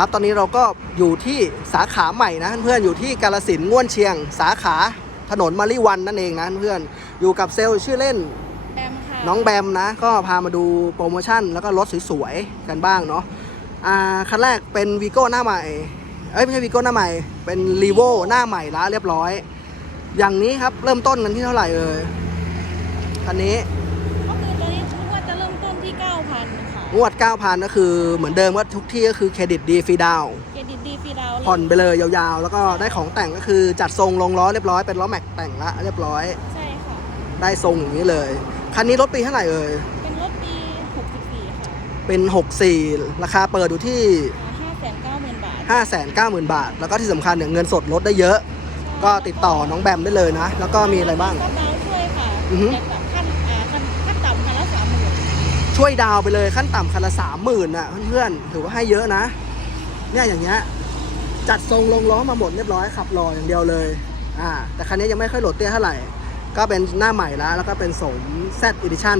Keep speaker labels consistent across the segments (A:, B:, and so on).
A: ครับ ตอนนี้เราก็อยู่ที่สาขาใหม่นะเพื่อนๆอยู่ที่กาลสินธุ์ง่วนเชียง สาขาถนนมาริวันนั่นเองนะเพื่อนๆอยู่กับเซลล์ชื่อเล่น
B: แบมค่ะ
A: น้องแบมนะ ก็พามาดูโปรโมชั่น แล้วก็รถสวยๆกันบ้างเนาะอ่าคันแรกเป็นวีโก้หน้าใหม่เอ้ยไม่ใช่วีโก้หน้าใหม่ เป็นรีโวหน้าใหม่ละเรียบร้อย อย่างนี้ครับเริ่มต้นกันที่เท่าไหร่เอ่ยคันนี้
B: ก็คือตัวนี้รู้ว่าจะเริ่มต้นที่ 9,000ค่ะ
A: งวด 9,000 ก็คือเหมือนเดิมว่าทุกที่ก็คือเครดิตดีฟรีดาวน์
B: เครดิตดีฟรีดาวน์
A: ผ่อนไปเลยยาวๆ แล้วก็ได้ของแต่งก็คือจัดทรงลงล้อเรียบร้อยเป็นล้อแม็กแต่งละเรียบร้อย
B: ใช่ค่ะ
A: ได้ทรงอย่างนี้เลย คันนี้รถปีเท่าไหร่เอ่ย
B: เป็นรถปี 64 ค่ะ
A: เป็น 64 ราคาเปิดอยู่ที่
B: 590,000 บาท
A: 590,000 บาท แล้วก็ที่สำคัญเนี่ยเงินสดลดได้เยอะ ก็ติดต่อน้องแบมได้เลยนะ แล้วก็มีอะไรบ้าง
B: ก็ดาวช่วยค่ะ
A: อือฮึ
B: แต่แบบขั้นอ่าขั้นขั้นต่ำคันละ30,000
A: ช่วยดาวไปเลยขั้นต่ำคันละสามหมื่นน่ะเพื่อนๆถือว่าให้เยอะนะ เนี่ยอย่างเงี้ยจัดทรงลงล้อมาหมดเรียบร้อยขับรออย่างเดียวเลยอ่าแต่คันนี้ยังไม่ค่อยโหลดเตี้ยเท่าไหร่ ก็เป็นหน้าใหม่แล้ว แล้วก็เป็นสม Z Edition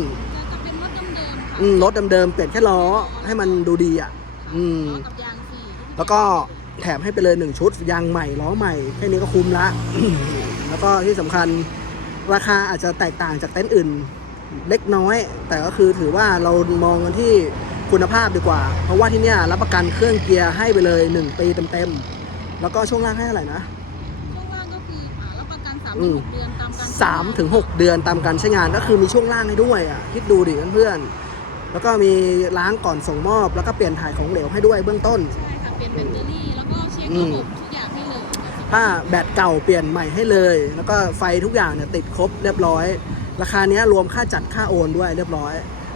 B: จะเป็นรถเดิมๆค่ะ
A: อืมรถเดิมๆเปลี่ยนแค่ล้อให้มันดูดีอะ อืม
B: กับยางฟรี
A: แล้วก็แถมให้ไปเลยหนึ่งชุดยางใหม่ล้อใหม่แค่นี้ก็คุ้มละ แล้วก็ที่สำคัญราคาอาจจะแตกต่างจากเต็นท์อื่น เล็กน้อย แต่ก็คือถือว่าเรามองกันที่คุณภาพดีกว่า เพราะว่าที่เนี่ยรับประกันเครื่องเกียร์ให้ไปเลย 1 ปีเต็มๆ แล้วก็ช่วงล่างให้เท่าไหร่นะ
B: ช่วงล่างก็ฟรีค่ะรับประกัน3
A: อืม
B: 6เดือนตามการ
A: สามถึงหกเดือนตามการใช้งานก็คือมีช่วงล่างให้ด้วยอะคิดดูดิเพื่อนๆแล้วก็มีล้างก่อนส่งมอบ แล้วก็เปลี่ยนถ่ายของเหลวให้ด้วยเบื้องต้น
B: ใช่ค่ะเปลี่ยนแบตเตอรี่แล้วก็เช็ค
A: อื
B: ระ
A: ม
B: บบทุกอย่างให้เลย
A: ถ้าแบตเก่าเปลี่ยนใหม่ให้เลย แล้วก็ไฟทุกอย่างเนี่ยติดครบเรียบร้อย ราคาเนี้ยรวมค่าจัดค่าโอนด้วยเรียบร้อย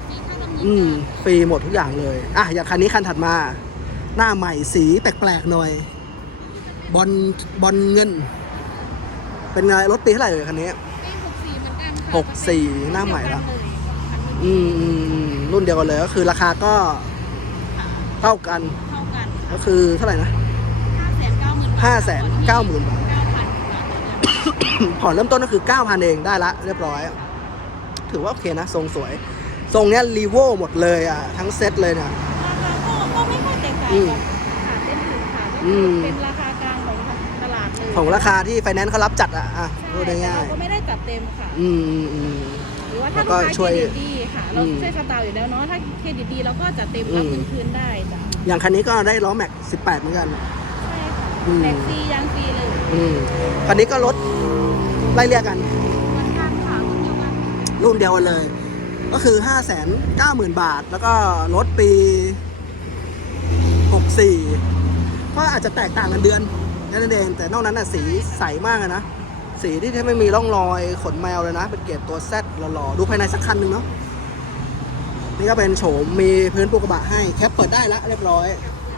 B: ฟรีค่าดำเนิน
A: อืม
B: การ
A: ฟรีหมดทุกอย่างเลย อะ อย่างคันนี้คันถัดมา หน้าใหม่สีแปลกๆหน่อย บอลบอลเงิน เป็นไงรถปีเท่าไหร่เลยคันนี้
B: ปี64เหมือนกันค่ะ
A: หกสี่หน้าใหม่ละ
B: เดียวกันเลยคันนี้
A: อืมอืมอืมรุ่นเดียวกันเลยก็คือราคาก็
B: ค่ะ
A: เท่ากัน
B: เท่ากัน
A: ก็คือเท่าไหร่นะ
B: 590,000
A: ห้าแสนเก้าหมื่นบาท
B: 9,000บาทต่อเดือน
A: ผ่อนเริ่มต้นก็คือ9,000เองได้ละเรียบร้อย ถือว่าโอเคนะ ทรงสวย ทรงเนี้ยรีโวหมดเลยอะ ทั้งเซ็ตเลยเนี่ย
B: ราคาก็ก็ไม่ค่อยแตกต่าง
A: อืม
B: กับขาเต้นอื่นค่ะก็
A: อื
B: คือ
A: ม
B: เป็นราคากลางของตลาดเลย
A: ของราคาที่ไฟแนนซ์เขารับจัดอะอะพูด
B: ใช่แต่
A: ง่า
B: เรา
A: ย
B: ก็ไม่ได้จัดเต็มค่ะ
A: ๆอืมอืมอืม
B: หรือว่า
A: แล้
B: ถ้าว
A: ก็
B: ลูกค้า
A: ช่วย
B: เครดิตดีค่ะเรา
A: อืม
B: ช่วยสตาร์อยู่แล้วเนาะถ้าเครดิตดีเราก็จัดเต็มรับ
A: อืม
B: เงินคืนได้จ้ะ
A: อย่างคันนี้ก็ได้ล้อแม็ก18 เหมือนกัน
B: ใช่ค่ะ
A: อืม
B: แบกฟรียางฟรีเลย
A: อืมคันนี้ก็รถไล่เรียกกัน
B: เหมือนกันค่ะรุ่นเดียวกัน
A: รุ่นเดียวกันเลย ก็คือ 5 9 0 0 0 0 บาท แล้วก็รถปี 64 ก็อาจจะแตกต่างกันเดือนนั่นเองแต่นอกนั้นน่ะสีใสมากนะ สีที่ไม่มีร่องรอยขนแมวเลยนะ เป็นเกรดตัวแซดหล่อๆดูภายในสักคันหนึ่งเนาะนี่ก็เป็นโฉมมีพื้นปูกระบะให้แคปเปิดได้ละเรียบร้อย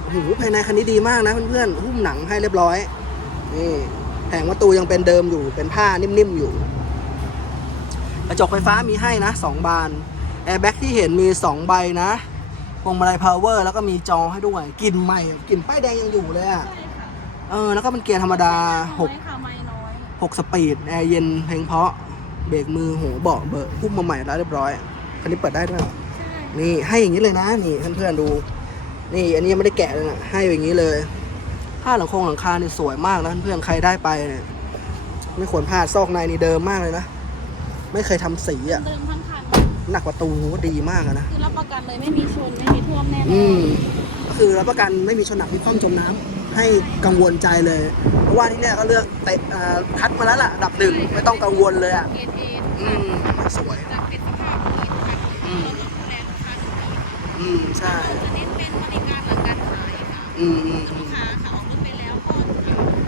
A: โอ้โหภายในคันนี้ดีมากนะเพื่อนๆหุ้มหนังให้เรียบร้อยนี่แผงประตูยังเป็นเดิมอยู่เป็นผ้านิ่มๆอยู่ กระจกไฟฟ้ามีให้นะสองบานแอร์แบ็กที่เห็นมี 2 ใบนะพวงมาลัยพาวเวอร์แล้วก็มีจอให้ด้วยกลิ่นใหม่กลิ่นป้ายแดงยังอยู่เลยอะ
B: ใช่ค่ะ
A: เออแล้วก็เป็นเกียร์ธรรมดา
B: น้อยค่ะไม่น้อย
A: 6 6สปีดแอร์เย็นเพลงเพราะเบรกมือโหเบาะเบอร์พุ่มมาใหม่แล้วเรียบร้อยคันนี้เปิดได้ด้วยเหรอ
B: ใช่
A: นี่ให้อย่างนี้เลยนะนี่เพื่อนๆดู นี่อันนี้ยังไม่ได้แกะเลยนะให้อย่างนี้เลยผ้าหลังโครงหลังคานี่สวยมากนะเพื่อนๆใครได้ไปเนี่ยไม่ควรพลาดซอกในนี่เดิมมากเลยนะ ไม่เคยทำสีอะ
B: เดิมทั้งคัน
A: หนักประตูก็ดีมากอะนะ
B: คือรับประกันเลยไม่มีชนไม่มีท่วมแน่น
A: อื
B: อ
A: ม
B: น
A: ก็คือรับประกันไม่มีชนหนักมีคว่ำจมน้ำให้กังวลใจเลย เพราะว่าที่เนี่ยก็เลือกเตะอ่าคัดมาแล้วล่ะอันดับหนึ่งไม่ต้องกังวลเลยอะ
B: เอเอ
A: อืมสวย
B: จะเป็นสภาพที่คันที่รถแรงคัน
A: อืมใช่
B: จะเน้นเป็นบริการหลังการขายค่ะ
A: อืมอืม
B: ลูกค้าค่ะออกรถไปแล้วก็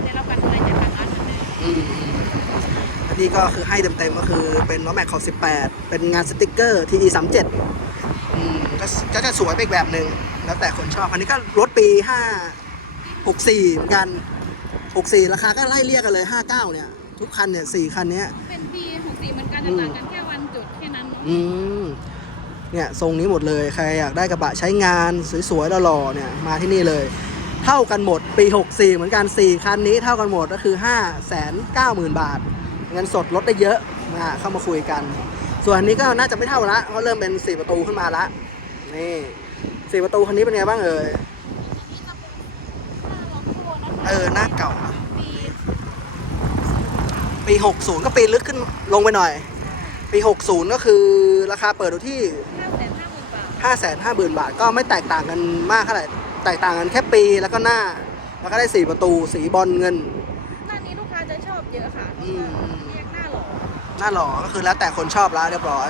B: ได้รับการดูแลจากทางร้านเหมือนเดิม
A: อืมอันนี้ ก็คือให้เต็มๆก็คือเป็นล้อแม็กของ18 เป็นงานสติกเกอร์ TE 37 อืมก็ก็จะสวยไปอีกแบบหนึ่งแล้วแต่คนชอบอันนี้ก็รถปี 5 64เหมือนกัน 64 ราคาก็ไล่เรียกกันเลย 59 เนี่ย ทุกคันเนี่ยสี่คันเนี้ย
B: เป็นปีหกสี่เหมือนกันจะต่างกันแค่วันจุดแค่นั้นเนาะ
A: อืมเนี่ยทรงนี้หมดเลยใครอยากได้กระบะใช้งานสวยๆหล่อๆเนี่ยมาที่นี่เลย เท่ากันหมดปี 64 เหมือนกัน 4 คันนี้เท่ากันหมดก็คือ 5 9 0 0 0 0 บาท เงินสดลดได้เยอะมาเข้ามาคุยกัน ส่วนอันนี้ก็น่าจะไม่เท่าละเพราะเริ่มเป็น4ประตูขึ้นมาละนี่4ประตูคันนี้เป็นไงบ้างเอ่ยเออหน้าเก่านะ
B: ปี
A: ปี 60 ก็ปีลึกขึ้นลงไปหน่อย ปี 60 ก็คือราคาเปิดอยู่ที่
B: ห้าแสนห้าหมื่นบาท
A: 5 5 0 0 0 0 บาท ก็ไม่แตกต่างกันมากเท่าไหร่ แตกต่างกันแค่ปีแล้วก็หน้า แล้วก็ได้ 4 ประตู สีบอลเงิน
B: หน้านี้ลูกค้าจะชอบเยอะค่ะ
A: หน้าหล่อก็คือแล้วแต่คนชอบแล้วเรียบร้อย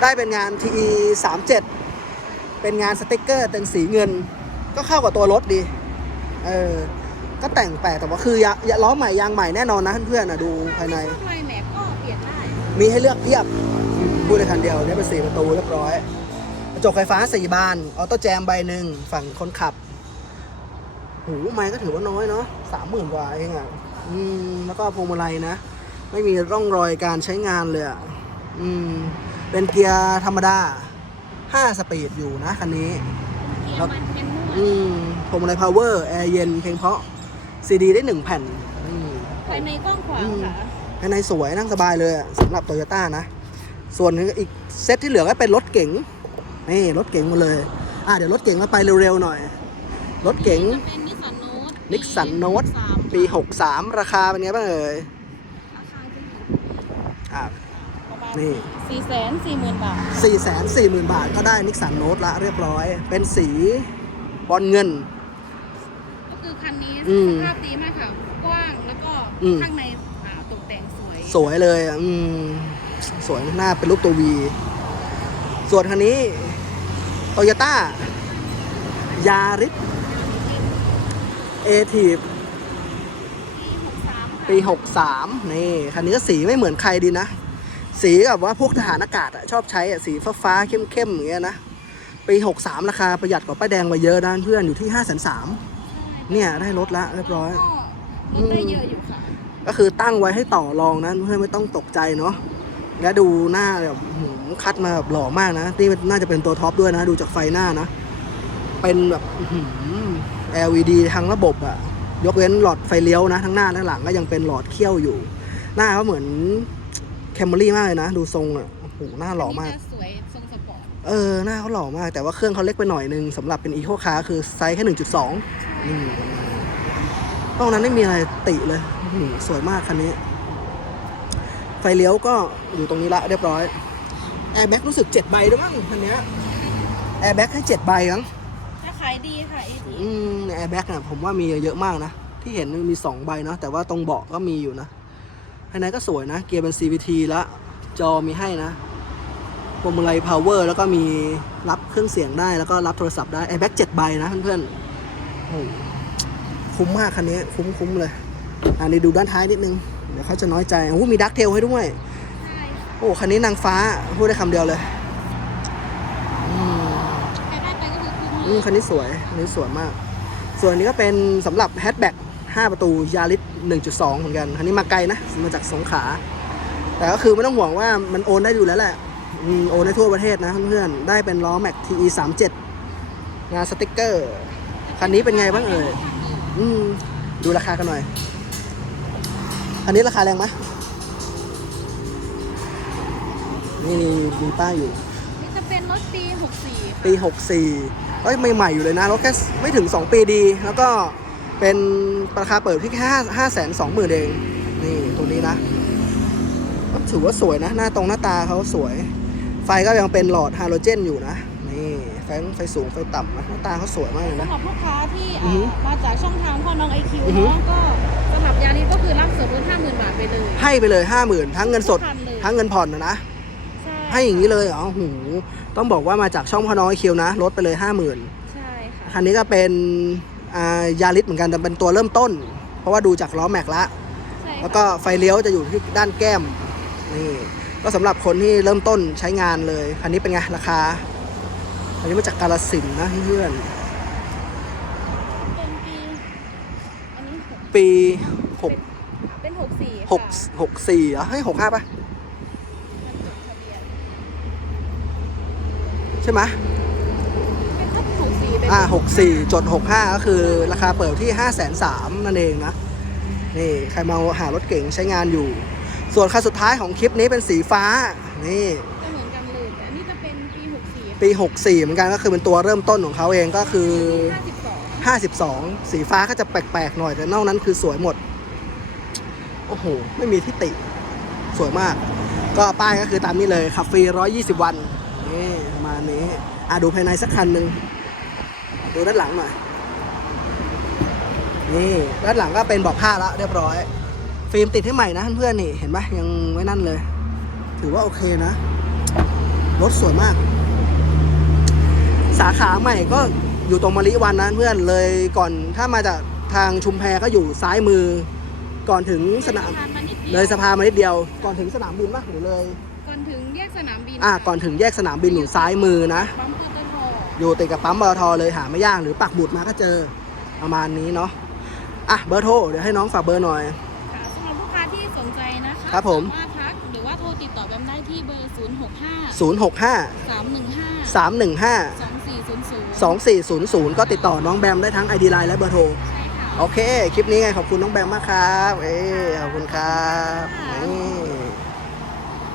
A: ได้เป็นงาน TE 37 เป็นงานสติกเกอร์เป็นสีเงิน ก็เข้ากับตัวรถดี เออ ก็แต่งแปลกแต่ว่าคือยาล้อใหม่ยางใหม่แน่นอนนะเพื่อนๆนะดูภายใน
B: ชอบลายแม็กก็เปลี่ยนได้
A: มีให้เลือกเพียบพูดในคันเดียวเนี่ยเป็นสี่ประตูเรียบร้อยกระจกไฟฟ้าสี่บานออโต้แจมใบหนึ่งฝั่งคนขับ หูไม่ก็ถือว่าน้อยเนาะสามหมื่นกว่าเองอะ อืม แล้วก็พวงมาลัยนะ ไม่มีร่องรอยการใช้งานเลยอะอืม เป็นเกียร์ธรรมดา 5 สปีดอยู่นะคันนี้
B: เกียร์มันเป็นนว
A: อื
B: ด
A: มพวงมาลัยพาวเวอร์แอร์เย็นเพลงเพราะซีดีได้หนึ่งแผ่นอืม
B: ภายในกว้างขวางค่ะ
A: ภายในสวยนั่งสบายเลยอะสำหรับโตโยต้านะ ส่วนอีกเซตที่เหลือก็เป็นรถเก๋งนี่รถเก๋งหมดเลย อะเดี๋ยวรถเก๋งเราไปเร็วๆหน่อย รถเก๋ง
B: จะเป็นนิสสันโน้ต
A: Nissan Note ปี 63 ราคาเป็นไงบ้างเอ่ย
B: ราคาจะอยู่
A: อะ
B: ประมาณ
A: นี่
B: สี่แสนสี่หมื่นบาท
A: 4 4 0 0 0 0 บาทก็ได้นิสสันโนตละเรียบร้อย เป็นสีบอลเงิน
B: ก็คือคันนี้
A: อืม
B: สภาพดีมากค่ะ กว้างแล้วก็
A: อืม
B: ข้างในอ่าตกแต่งสวย
A: สวยเลยอะอืมสวยหน้าเป็นรูปตัววี ส่วนคันนี้โตโยต้ายาริสเอทีฟ
B: ปีหกสาม
A: ปี 63 นี่ คันนี้ก็สีไม่เหมือนใครดีนะ สีแบบว่าพวกทหารอากาศอะชอบใช้อะสีฟ้าฟ้าๆเข้มๆอย่างเงี้ยนะปี63ราคาประหยัดกว่าป้ายแดงมาเยอะนะเพื่อนอยู่ที่5 3 0 0 0เนี่ยได้รถละเรียบร้อย
B: ก็ลดได้เยอะอยู่ค่ะ
A: ก็คือตั้งไว้ให้ต่อรองนะเพื่อนไม่ต้องตกใจเนาะและดูหน้าแบบหืมคัดมาแบบหล่อมากนะนี่น่าจะเป็นตัวท็อปด้วยนะ ดูจากไฟหน้านะ เป็นแบบอื้อหือ LED ทั้งระบบอะยกเว้นหลอดไฟเลี้ยวนะ ทั้งหน้าทั้งหลังก็ยังเป็นหลอดเขี้ยวอยู่ หน้าเขาเหมือน แคมเบอรี่มากเลยนะ ดูทรงอะโอ้โหหน้าหล่อมาก
B: นนี้จะสวยทรงสปอร์ต
A: เออ หน้าเขาหล่อมาก แต่ว่าเครื่องเขาเล็กไปหน่อยนึงสำหรับเป็นอีโคคาร์คือไซส์แค่1.2นี่นอกนั้นไม่มีอะไรติเลยอื้อหือสวยมากคันนี้ ไฟเลี้ยวก็อยู่ตรงนี้ละเรียบร้อยแอร์แบ็กรู้สึก7ใบด้วยมั้งคันเนี้แอร์แบ็กให้7ใบมั้ง
B: จะขายดีค่ะเอที
A: อืมแอร์แบ็กนะผมว่ามีเยอะมากนะ ที่เห็นมี2ใบเนาะแต่ว่าตรงเบาะก็มีอยู่นะ ภายในก็สวยนะ เกียร์เป็น CVT และจอมีให้นะพวงมาลัย power แล้วก็มีรับเครื่องเสียงได้แล้วก็รับโทรศัพท์ได้แอร์แบ็ก7ใบนะเพื่อนๆคุ้มมากคันนี้คุ้มคุ้มเลย อันนี้ดูด้านท้ายนิดนึง เดี๋ยวเขาจะน้อยใจโอ้มีดักเทลให้ด้วยโอ้คันนี้นางฟ้าพูดได้คำเดียวเลยอืม
B: คั
A: นนี้สวยคันนี้สวยมาก ส่วนนนี้ก็เป็นสำหรับแฮชแบ็ก5ประตูยาริส 1.2 เหมือนกัน คันนี้มาไกลนะ มาจากสงขลา แต่ก็คือไม่ต้องห่วงว่ามันโอนได้อยู่แล้วแหละอืมโอนได้ทั่วประเทศนะเพื่อนๆ ได้เป็นล้อแม็ก TE 37งานสติกเกอร์ คันนี้เป็นไงบ้างเอ่ยอืมดูราคากันหน่อยคันนี้ราคาแรงไหมนี่มีป้ายอยู่
B: นี่จะเป็นรถปี 64
A: ปี 64เอ้ยใหม่ๆอยู่เลยนะ รถแค่ไม่ถึง 2 ปีดี แล้วก็ เป็นราคาเปิดที่แค่ห้าแสนสองหมื่นเอง นี่ตัวนี้นะก็ถือว่าสวยนะ หน้าตรงหน้าตาเขาสวย ไฟก็ยังเป็นหลอดฮาโลเจนอยู่นะ นี่ไฟไฟสูงไฟต่ำนะหน้าตาเขาสวยมากเลยนะ
B: สำหรับลูกค้าที่
A: อือฮึ
B: อ่ามาจากช่องทางพ่อน้องไอคิว
A: อือฮึ
B: เนาะก็สำหรับยานี้ก็คือรับส่วนลด50,000บาทไปเลย
A: ให้ไปเลย50,000ทั้งเงินสด
B: ทุกคันเลย
A: ทั้งเงินผ่อนนะนะ
B: ใช่
A: ให้อย่างนี้เลยเหรอหูต้องบอกว่ามาจากช่องพ่อน้อยคิวนะลดไปเลย50,000
B: ใช่ค่ะ
A: คันนี้ก็เป็นอ่า ยาริสเหมือนกันแต่เป็นตัวเริ่มต้น เพราะว่าดูจากล้อแม็กละ
B: ใช่ค่ะ
A: แล้วก็ไฟเลี้ยวจะอยู่ที่ด้านแก้มนี่ก็สำหรับคนที่เริ่มต้นใช้งานเลยคันนี้เป็นไงราคาอันนี้มาจากกาลสินธุ์นะเพื่อน
B: เป็นปีอันนี้หก
A: ๆปีหก
B: เป็น64
A: หกหกสี่เหรอให้หกห้าป่ะ
B: มันจดทะเบียน
A: ใช่ไหม
B: เป็นก็64เป็น
A: อ่าหกสี่จดหกห้าก็คือราคาเปิดที่ห้าแสนสามนั่นเองนะ นี่ ใครมาหารถเก่งใช้งานอยู่ ส่วนคันสุดท้ายของคลิปนี้เป็นสีฟ้า นี่
B: ก็เหมือนกันเลยแต่อันนี้จะเป็นปี64
A: ปี64เหมือนกันก็คือเป็นตัวเริ่มต้นของเขาเองก็คือ
B: 52
A: 52 สีฟ้าก็จะแปลกๆหน่อยแต่นอกนั้นคือสวยหมด โอ้โห ไม่มีที่ติ สวยมาก ก็ป้ายก็คือตามนี้เลยขับฟรี 120 วันนี่ประมาณนี้ อะดูภายในสักคันหนึ่ง ดูด้านหลังหน่อย นี่ด้านหลังก็เป็นเบอกผ้าแล้วเรียบร้อย ฟิล์มติดให้ใหม่นะเพื่อนๆนี่เห็นไหมยังไม่นั่นเลย ถือว่าโอเคนะ รถสวยมาก สาขาใหม่ก็อยู่ตรงมาริวันนะเพื่อนเลยก่อนถ้ามาจากทางชุมแพก็อยู่ซ้ายมือ ก่อนถึงสนาม
B: ทานมานิดเดียว
A: เลยสะพานมานิดเดียว ก่อนถึงสนามบินปะหรือเลย
B: ก่อนถึงแยกสนามบิน
A: อะก่อนถึงแยกสนามบินอยู่ซ้ายมือนะ
B: ปั๊มปตท
A: อยู่ติดกับปั๊มปตทเลยหาไม่ยากหรือปักบุดมาก็เจอประมาณนี้เนาะอะเบอร์โทรเดี๋ยวให้น้องฝากเบอร์หน่อย
B: ค่ะสำหรับลูกค้าที่สนใจนะคะ
A: ครับผม
B: สามารถทักหรือว่าโทรติดต่อแบมได้ที่เบอร์ 065
A: 065
B: 315
A: 315
B: 2400
A: 2400 ก็ติดต่อน้องแบมได้ทั้ง ID Line และเบอร์โทร
B: ใช่ค่ะ
A: โอเค คลิปนี้ไงขอบคุณน้องแบมมากครับ เอ้ยขอบคุณครับนี่